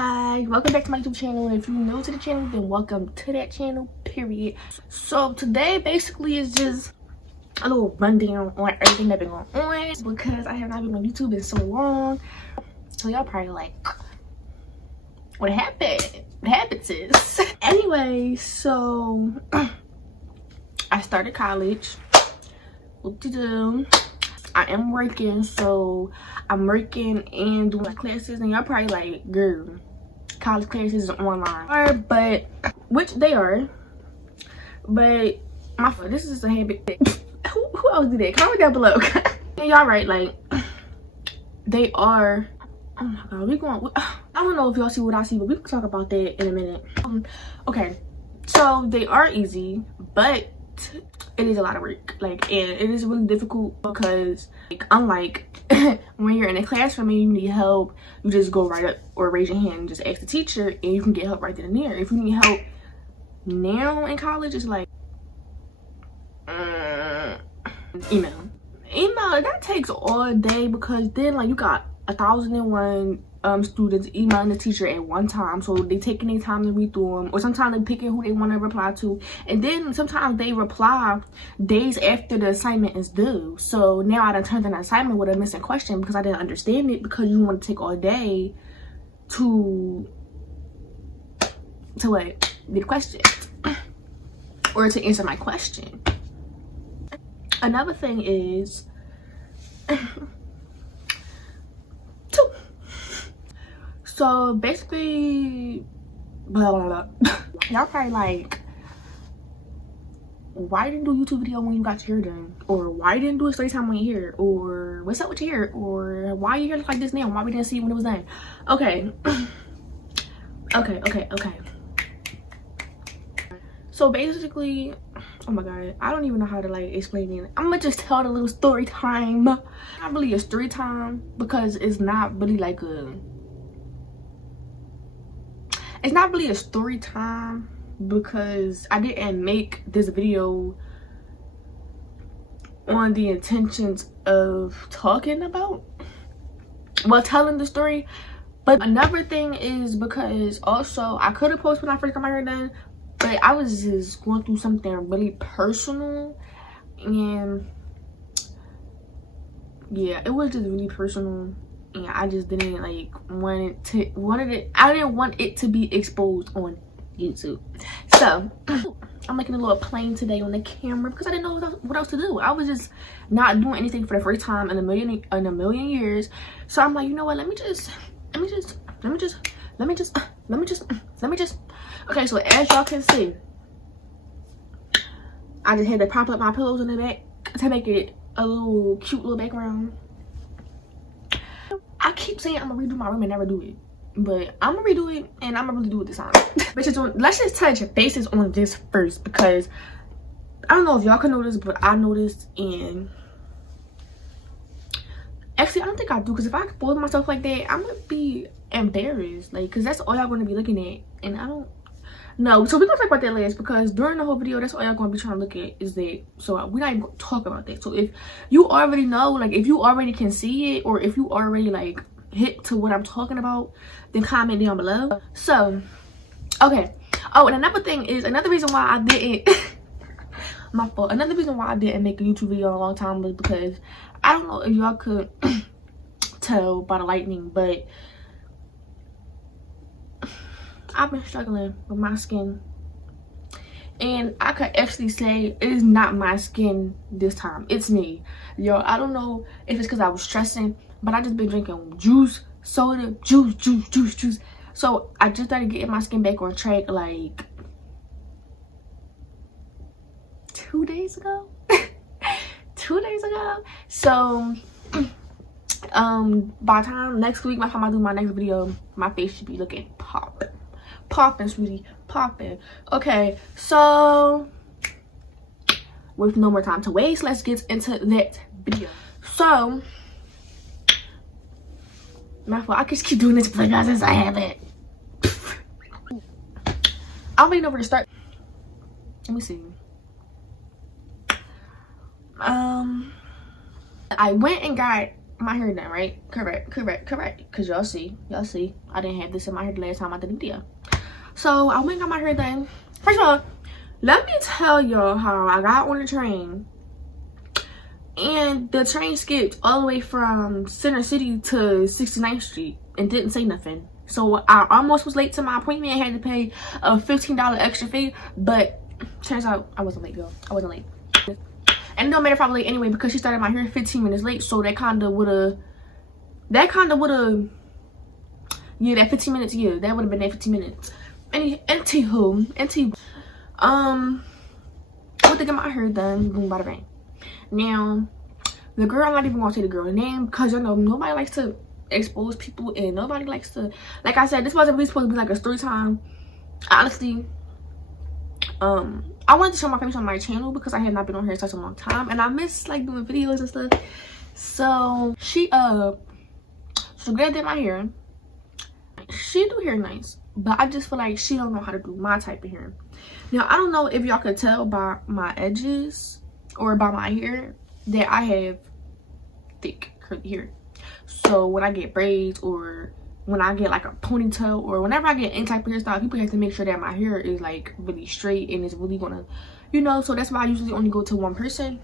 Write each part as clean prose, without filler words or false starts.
guys, welcome back to my YouTube channel. And if you're new to the channel, then welcome to that channel, period. So today basically is just a little rundown on everything that's been going on because I have not been on YouTube in so long. So y'all probably like, what happened? What happened, sis? Anyway, so I started college. Whoop-de-doo. I am working, so I'm working and doing my classes, and y'all probably like, girl, college classes is online, but which they are, but this is a habit that who else do that? Comment down below. Y'all right, like they are. Oh my god, we going, I don't know if y'all see what I see, but we can talk about that in a minute. Okay, so they are easy, but it is a lot of work, like, and it is really difficult because, like, unlike when you're in a classroom and you need help, you just go right up or raise your hand and just ask the teacher and you can get help right then and there. If you need help now in college, it's like email that takes all day, because then like you got 1,001 students emailing the teacher at one time, so they taking their time to read through them, or sometimes they picking who they want to reply to, and then sometimes they reply days after the assignment is due. So now I done turned in an assignment with a missing question because I didn't understand it, because you want to take all day to what? Get a question or to answer my question. Another thing is so basically, blah, blah, blah. Y'all probably like, why you didn't do a YouTube video when you got your hair done? Or why you didn't do a story time when you're here? Or what's up with your hair? Or why your hair look like this now? Why we didn't see it when it was done? Okay. okay. So basically, oh my god, I don't even know how to like explain it. I'm gonna just tell the little story time. Not really a story time, because it's not really like it's not really a story time, because I didn't make this video on the intentions of talking about, well, telling the story. But another thing is because also I could have posted when I first got my hair done, but I was just going through something really personal, and yeah, it was just really personal. And I just didn't like I didn't want it to be exposed on YouTube. So I'm making a little plane today on the camera because I didn't know what else to do. I was just not doing anything for the first time in a million years. So I'm like, you know what, let me just okay, so as y'all can see, I just had to prop up my pillows in the back to make it a little cute little background. I keep saying I'm gonna redo my room and never do it, but I'm gonna redo it, and I'm gonna really do it this time. Let's just touch bases on this first, because I don't know if y'all can notice, but I noticed, and actually I don't think I do, because if I expose myself like that, I'm gonna be embarrassed, like, because that's all y'all gonna be looking at, and I don't know. So we're gonna talk about that last, because during the whole video, that's all y'all gonna be trying to look at is that. So we're not even gonna talk about that. So if you already know, like, if you already can see it, or if you already like hit to what I'm talking about, then comment down below. So okay, oh, and another thing is, another reason why I didn't my fault, another reason why I didn't make a YouTube video in a long time was because I don't know if y'all could tell by the lightning, but I've been struggling with my skin, and I could actually say it is not my skin this time, it's me. Yo, I don't know if it's because I was stressing, but I just been drinking juice, soda, juice. So I just started getting my skin back on track like 2 days ago. 2 days ago. So by the time next week, by the time I do my next video, my face should be looking popping, sweetie, popping. Okay, so with no more time to waste, let's get into that video. So my fault, I just keep doing this because I have it. I don't even know where to start. Let me see. I went and got my hair done, right? Correct. Because y'all see, I didn't have this in my hair the last time I did a video. So I went and got my hair done. First of all, let me tell y'all how I got on the train. And the train skipped all the way from Center City to 69th Street and didn't say nothing. So I almost was late to my appointment and had to pay a $15 extra fee. But turns out I wasn't late, girl. I wasn't late. And it don't matter if I'm late anyway because she started my hair 15 minutes late. So that kind of would have, yeah, that 15 minutes, yeah, that would have been that 15 minutes. Anywho, went to get my hair done, boom, bada bang. Now, the girl, I'm not even gonna say the girl's name because you know nobody likes to expose people and nobody likes to, like I said, this wasn't really supposed to be like a story time. Honestly, I wanted to show my face on my channel because I had not been on here in such a long time and I miss like doing videos and stuff. So she girl did my hair. She do hair nice, but I just feel like she don't know how to do my type of hair. Now I don't know if y'all could tell by my edges or by my hair that I have thick curly hair. So when I get braids or when I get like a ponytail or whenever I get any type of hairstyle, people have to make sure that my hair is like really straight and it's really gonna, you know, so that's why I usually only go to one person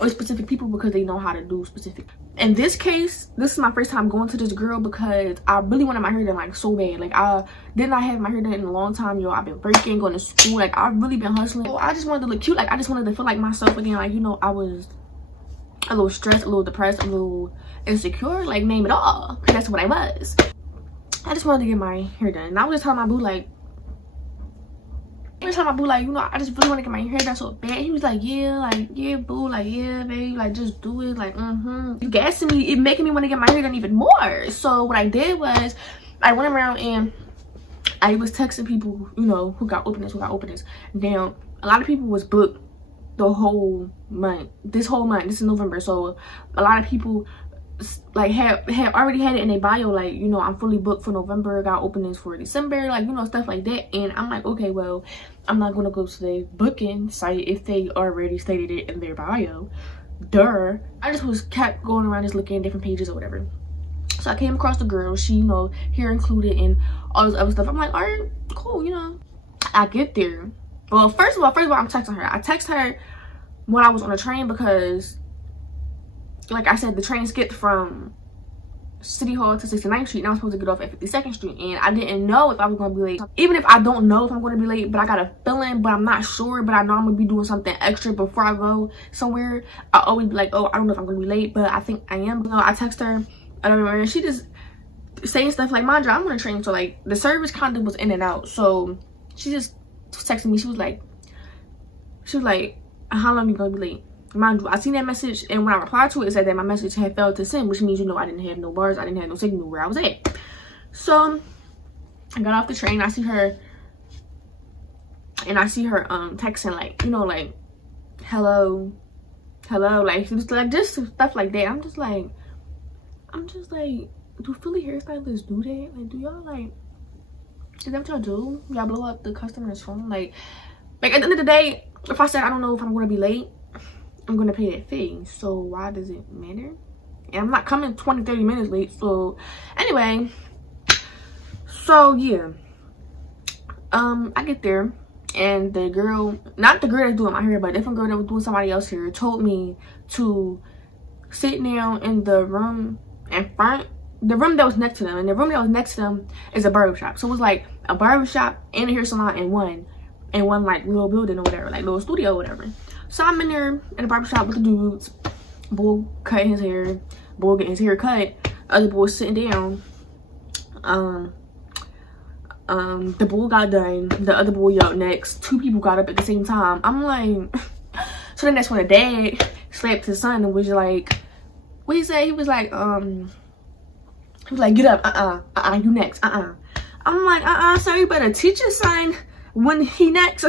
or specific people because they know how to do specific. In this case, this is my first time going to this girl because I really wanted my hair done like so bad. Like I did not have my hair done in a long time, yo. I've been working, going to school, like I've really been hustling. So I just wanted to look cute. Like I just wanted to feel like myself again. Like, you know, I was a little stressed, a little depressed, a little insecure, like name it all, because that's what I was. I just wanted to get my hair done and I was just telling my boo like, you know, I just really want to get my hair done so bad. He was like, yeah, boo, like, yeah, babe, like, just do it, like, You gassing me, it making me want to get my hair done even more. So what I did was, I went around and I was texting people, you know, who got openings. Now, a lot of people was booked the whole month. This is November, so a lot of people like have already had it in their bio, like, you know, I'm fully booked for November, got openings for December, like, you know, stuff like that. And I'm like, okay, well, I'm not gonna go to the booking site if they already stated it in their bio. Duh. I just kept going around just looking at different pages or whatever. So I came across the girl, she, you know, hair included and all this other stuff. I'm like, all right, cool, you know. I get there. Well, first of all, I'm texting her. I text her when I was on the train because, like I said, the train skipped from City Hall to 69th Street and I was supposed to get off at 52nd Street and I didn't know if I was going to be late. Even if I don't know if I'm going to be late, but I got a feeling, but I'm not sure, but I know I'm going to be doing something extra before I go somewhere. I always be like, oh, I don't know if I'm going to be late, but I think I am. You know, I text her, and she just saying stuff like, mind you, I'm on a train, so like the service kind of was in and out. So she just texted me, she was like, how long you going to be late? Mind you, I seen that message and when I replied to it, it said that my message had failed to send, which means, you know, I didn't have no bars, I didn't have no signal where I was at. So I got off the train, I see her texting, like, you know, like, hello, like, just stuff like that. I'm just like, do Philly hairstylists do that? Like, do y'all, like, is that what y'all do? Y'all blow up the customer's phone? Like at the end of the day, if I said I don't know if I'm gonna be late, I'm gonna pay that fee, so why does it matter? And I'm not coming 20-30 minutes late. So anyway, so yeah, I get there and the girl, not the girl that's doing my hair, but a different girl that was doing somebody else's hair, told me to sit down in the room in front, the room that was next to them, and the room that was next to them is a barber shop. So it was like a barber shop and a hair salon in one like little building or whatever, like little studio or whatever. So I'm in there in the barbershop with the dudes. Bull cutting his hair. Bull getting his hair cut. Other boy sitting down. The bull got done. The other boy up next. Two people got up at the same time. I'm like, so then that's when the dad slapped his son and was like, what he say? He was like, get up. You next. I'm like, sir, you better teach your son when he next.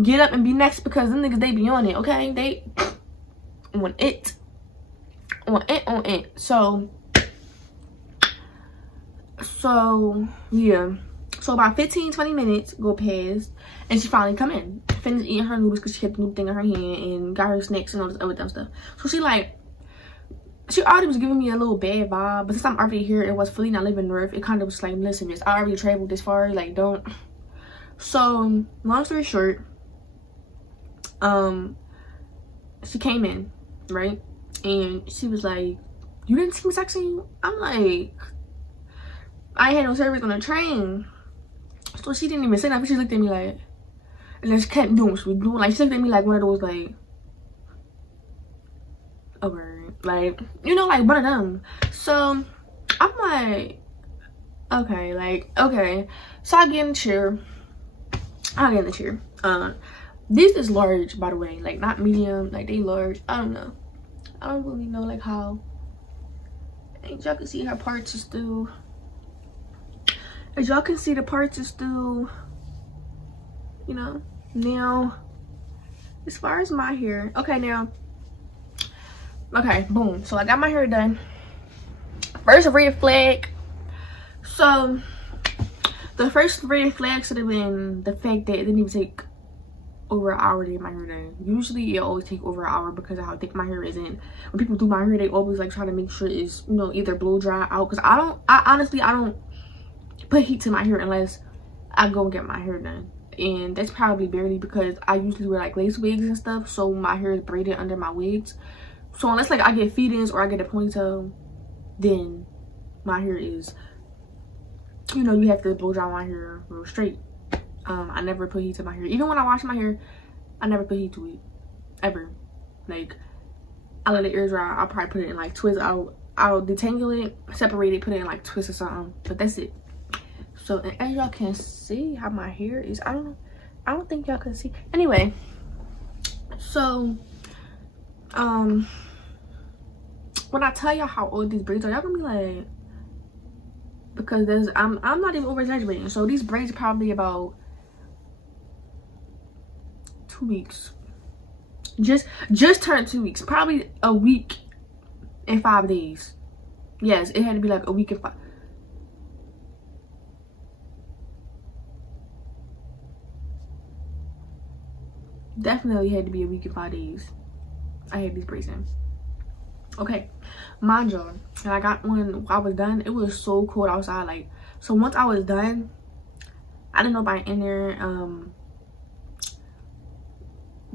Get up and be next, because them niggas, they be on it, okay? They on it. So yeah, so about 15-20 minutes go past and she finally come in, finished eating her noodles because she had the new thing in her hand and got her snacks and all this other dumb stuff. So she like, she already was giving me a little bad vibe, but since I'm already here and was fully not living North, it kind of was like, listen, miss, I already traveled this far, like, don't. So long story short, she came in, right, and she was like, you didn't see me texting? I'm like, I had no service on the train. So she didn't even say nothing. She looked at me like, and then she kept doing what she was doing. Like, she looked at me like one of those, like, over, like, you know, like one of them. So I'm like, okay, like, okay. So I get in the chair. This is large, by the way, like, not medium, like, they large. I don't know. I don't really know, like, how. And y'all can see her parts is still. As y'all can see, the parts is still, you know. Now, as far as my hair, okay, now, okay, boom. So I got my hair done. First red flag. So the first red flag should have been the fact that it didn't even take over an hour to get my hair done. Usually it always take over an hour because of how thick my hair is, and when people do my hair, they always like try to make sure it's, you know, either blow dry out, because I honestly don't put heat to my hair unless I go and get my hair done. And that's probably barely because I usually wear like lace wigs and stuff, so my hair is braided under my wigs. So unless like I get feed-ins or I get a ponytail, then my hair is, you know, you have to blow dry my hair real straight. I never put heat to my hair. Even when I wash my hair, I never put heat to it, ever. Like, I let it air dry. I'll probably put it in like twist. I'll detangle it, separate it, put it in like twist or something, but that's it. So, and as y'all can see how my hair is, I don't think y'all can see. Anyway, so when I tell y'all how old these braids are, y'all gonna be like, because there's I'm not even over exaggerating. So these braids are probably about 2 weeks. Just turned 2 weeks. Probably a week and 5 days. Yes, it had to be like a week and 5. Definitely had to be a week and 5 days. I had these braids in. Okay, mind y'all, and I got one while I was done. It was so cold outside. Like, so once I was done, I didn't know by in there.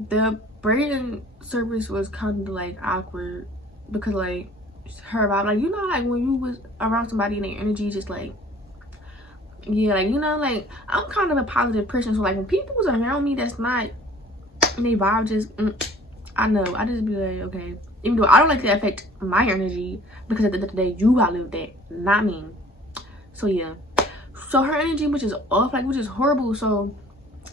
The braiding service was kind of like awkward because like her vibe, like, you know, like when you was around somebody and their energy just like, yeah, like, you know, like I'm kind of a positive person, so like when people was around me that's not, and they vibe just, I know, I just be like, okay. Even though I don't like to affect my energy, because at the end of the day, you gotta live that, not me. So yeah. So her energy, which is off, like, which is horrible. So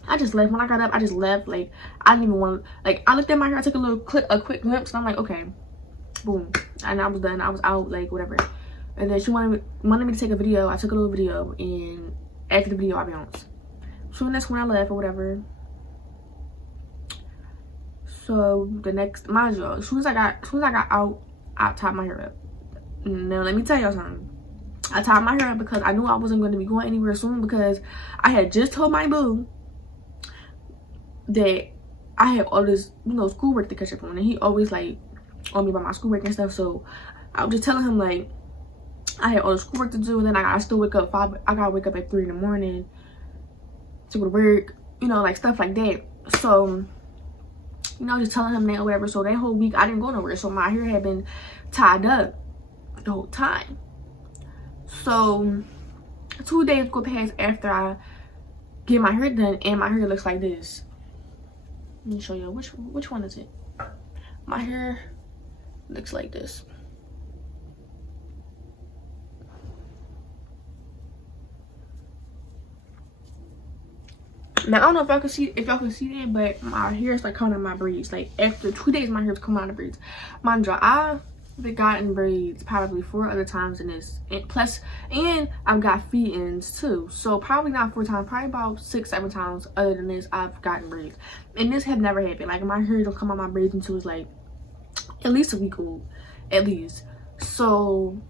I just left. When I got up, I just left. Like, I didn't even want, like, I looked at my hair, I took a quick glimpse, and I'm like, okay, boom. And I was done. I was out, like, whatever. And then she wanted me to take a video. I took a little video, and after the video, I bounced. So that's when I left or whatever. So the next, mind you, as soon as I got out, I tied my hair up. Now let me tell y'all something. I tied my hair up because I knew I wasn't going to be going anywhere soon, because I had just told my boo that I have all this, you know, schoolwork to catch up on, and he always like on me about my schoolwork and stuff. So I was just telling him like I had all the schoolwork to do, and then I still wake up I gotta wake up at 3 in the morning to go to work, you know, like stuff like that. So, you know, just telling him that or whatever. So that whole week I didn't go nowhere. So my hair had been tied up the whole time. So 2 days go past after I get my hair done, and my hair looks like this. Let me show you which one is it. My hair looks like this. Now I don't know if y'all can see that, but my hair is like coming out of my braids. Like after 2 days, my hair is coming out of braids. Mind you, I've gotten braids probably 4 other times in this, and I've got feed-ins too. So probably not 4 times, probably about 6-7 times other than this I've gotten braids. And this have never happened. Like my hair don't come out my braids until it's like at least a week old, at least. So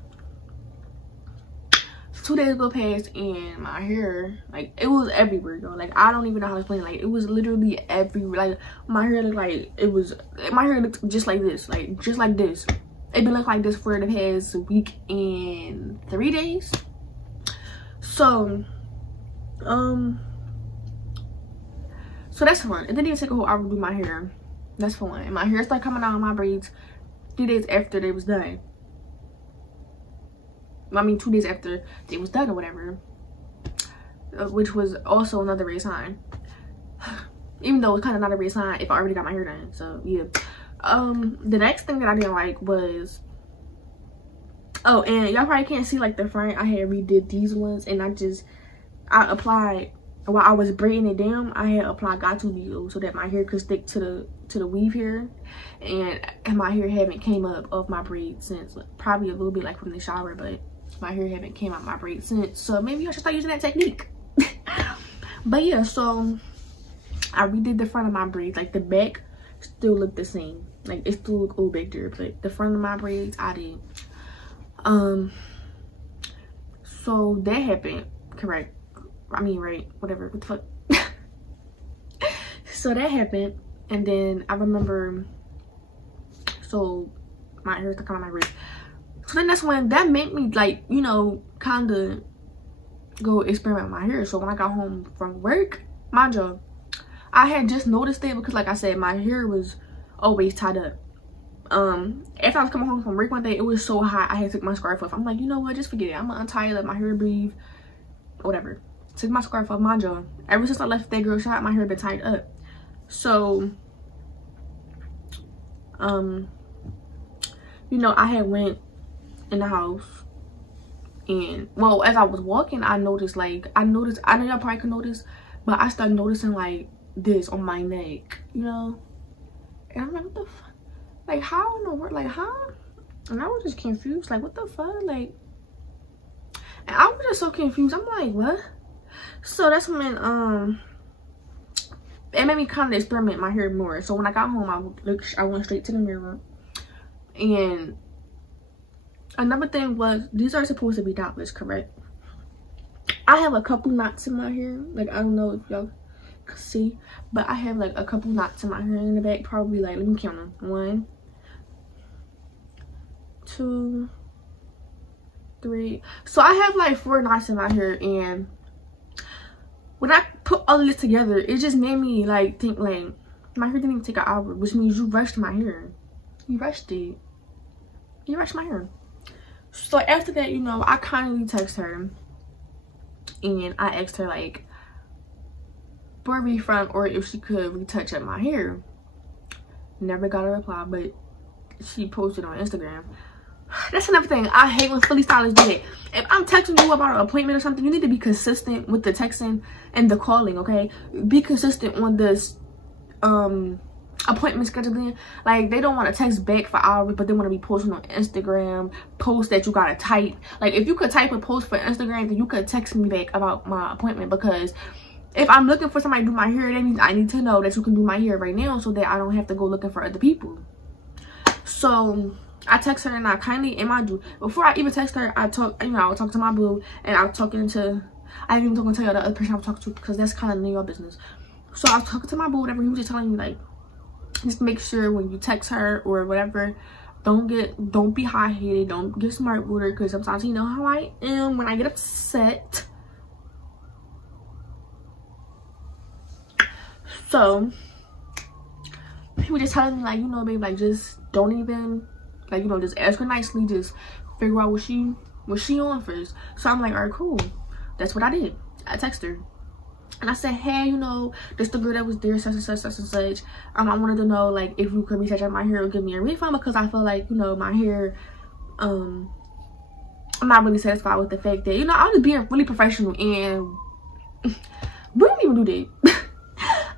2 days go past, and my hair, like, it was everywhere, yo. Like, I don't even know how to explain it. Like, it was literally everywhere. Like, my hair looked like my hair looked just like this, like just like this. It's been looking like this for the past week and 3 days. So so that's fun. It didn't even take a whole hour to do my hair. That's fun. And my hair started coming out of my braids 3 days after they was done. I mean 2 days after they was done or whatever, which was also another red sign. Even though it's kind of not a red sign if I already got my hair done. So yeah. The next thing that I didn't like was, oh, and y'all probably can't see like the front. I had redid these ones, and I applied, while I was braiding it down, I had applied Got2b glue so that my hair could stick to the weave here, and my hair haven't came up off my braids since, probably a little bit like from the shower, but my hair haven't came out my braids since. So maybe I should start using that technique. But yeah, so I redid the front of my braids. Like the back still looked the same, like it still look old back there, but the front of my braids I did. So that happened, correct? I mean, right, whatever, what the fuck. So that happened, and then I remember, so my hair stuck on my wrist. So then that's when that made me, like, you know, kind of go experiment with my hair. So when I got home from work, mind you, I had just noticed it because, like I said, my hair was always tied up. After I was coming home from work one day, it was so hot I had to take my scarf off. I'm like, you know what, just forget it. I'm gonna untie it, let my hair breathe, whatever. Took my scarf off, mind you, ever since I left that girl shop, my hair been tied up. So you know, I had went in the house, and well, as I was walking, I noticed, I know y'all probably could notice, but I started noticing like this on my neck, you know. And I'm like, what the fuck? Like, how in the world? Like, huh? And I was just confused, like, what the fuck? Like, and I was just so confused. I'm like, what? So that's when it made me kind of experiment my hair more. So when I got home, I went straight to the mirror. And another thing was, these are supposed to be knotless, correct? I have a couple knots in my hair. Like, I don't know if y'all can see, but I have like a couple knots in my hair in the back. Probably like, let me count them. 1, 2, 3. So I have like 4 knots in my hair, and when I put all of this together, it just made me like think like my hair didn't even take an hour, which means you rushed my hair. You rushed it. You rushed my hair. So after that, you know, I kindly text her, and I asked her like for a refund or if she could retouch up my hair. Never got a reply, but she posted on Instagram. That's another thing I hate when Philly stylists do it. If I'm texting you about an appointment or something, you need to be consistent with the texting and the calling, okay? Be consistent on this appointment scheduling. Like, they don't want to text back for hours, but they want to be posting on Instagram posts that you gotta type. Like, if you could type a post for Instagram, then you could text me back about my appointment, because if I'm looking for somebody to do my hair, that means I need to know that you can do my hair right now so that I don't have to go looking for other people. So I text her, and I kindly, and mind you, before I even text her, I talk, you know, I was talking to my boo, and I was talking to, I didn't even talking to the other person I was talking to, because that's kind of none of your business. So I was talking to my boo, whatever. He was just telling me like, just make sure when you text her or whatever, don't be hot-headed, don't get smart with her, because sometimes you know how I am when I get upset. So he was just telling me like, you know, babe, like, just don't even, like, you know, just ask her nicely, just figure out what she on first. So I'm like, all right, cool. That's what I did. I texted her, and I said, hey, you know, this the girl that was there, such and such, such and such. I wanted to know, like, if you could retouch up my hair or give me a refund, because I feel like, you know, my hair, I'm not really satisfied with the fact that, you know, I was being really professional, and we don't even do that.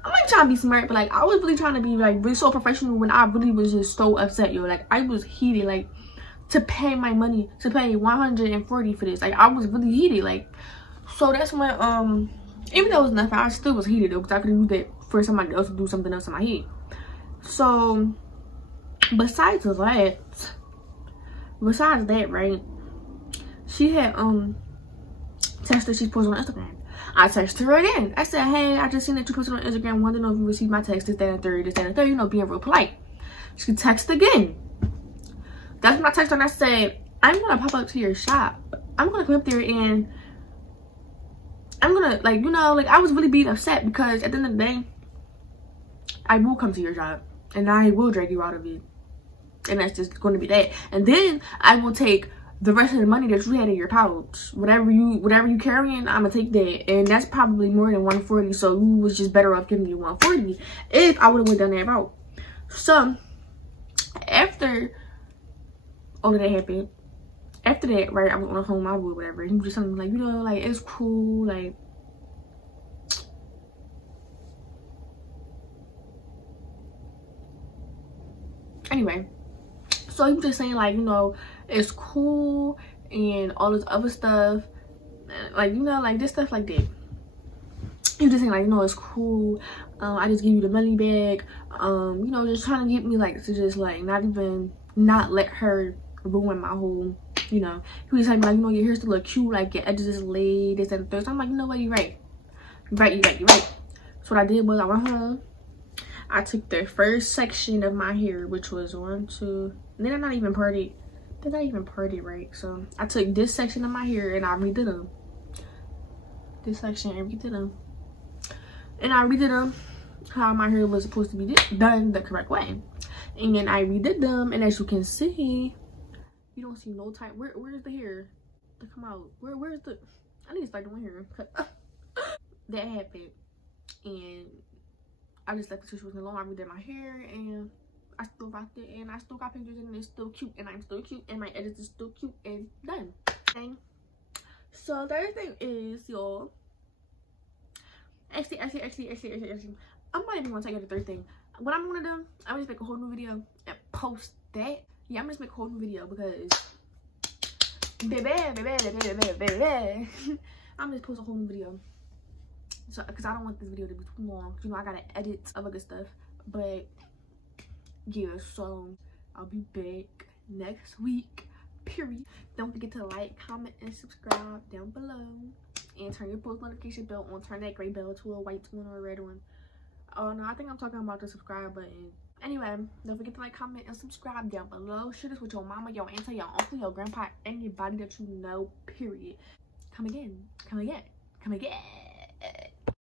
I'm like trying to be smart, but like, I was really trying to be like really so professional when I really was just so upset, yo. Like, I was heated, like, to pay my money, to pay $140 for this. Like, I was really heated, like. So that's when even though it was nothing, I still was heated though, because I could use that for somebody else to do something else in my head. So besides that, right, she had texted, she posted on Instagram. I texted her again. I said, hey, I just seen that you posted on Instagram, wanted to know if you received my text, this, that, and third, you know, being real polite. She texted again. That's when I texted her and I said, I'm gonna pop up to your shop. I'm gonna come up there and I'm gonna, like, you know, like, I was really being upset because at the end of the day, I will come to your shop and I will drag you out of it. And that's just going to be that. And then I will take the rest of the money that you had in your pouch. Whatever you carrying, I'm gonna take that. And that's probably more than 140. So you was just better off giving me 140 if I would have went down that route. So after all of that happened, after that, right, I was on the phone, I would, whatever. He was just something like, you know, like, it's cool, like, anyway. So he was just saying, like, you know, it's cool and all this other stuff, like, you know, like, this stuff like that. He was just saying, like, you know, it's cool. I just give you the money back. You know, just trying to get me, like, to just, like, not let her ruin my whole, you know. He was telling me, like, you know, your hair still look cute, like, your edges is laid, this and the third. So I'm like, you know what, you're right. You're right. So what I did was I went home. I took the first section of my hair, which was 1, 2, and then they're not even parted, right? So I took this section of my hair and I redid them. This section and redid them. And I redid them how my hair was supposed to be done the correct way. And then I redid them, and as you can see, you don't see no time. Where's the hair to come out? Where's the? I need to start doing hair. That happened, and I just let the situation alone. I redid my hair, and I still rocked it, and I still got pictures, and it's still cute, and I'm still cute, and my edits is still cute, and done. Okay. So the other thing is, y'all. Actually, I'm not even gonna tell you the third thing. What I'm gonna do, I'm gonna just make a whole new video and post that. Yeah, I'm gonna just make a whole new video because baby. I'm gonna just post a whole new video. So, because I don't want this video to be too long. You know, I gotta edit other good stuff. But yeah, so I'll be back next week. Period. Don't forget to like, comment, and subscribe down below. And turn your post notification bell on. Turn that gray bell to a white one or a red one. Oh no, I think I'm talking about the subscribe button. Anyway, don't forget to like, comment, and subscribe down below. Share this with your mama, your auntie, your uncle, your grandpa, anybody that you know. Period. Come again.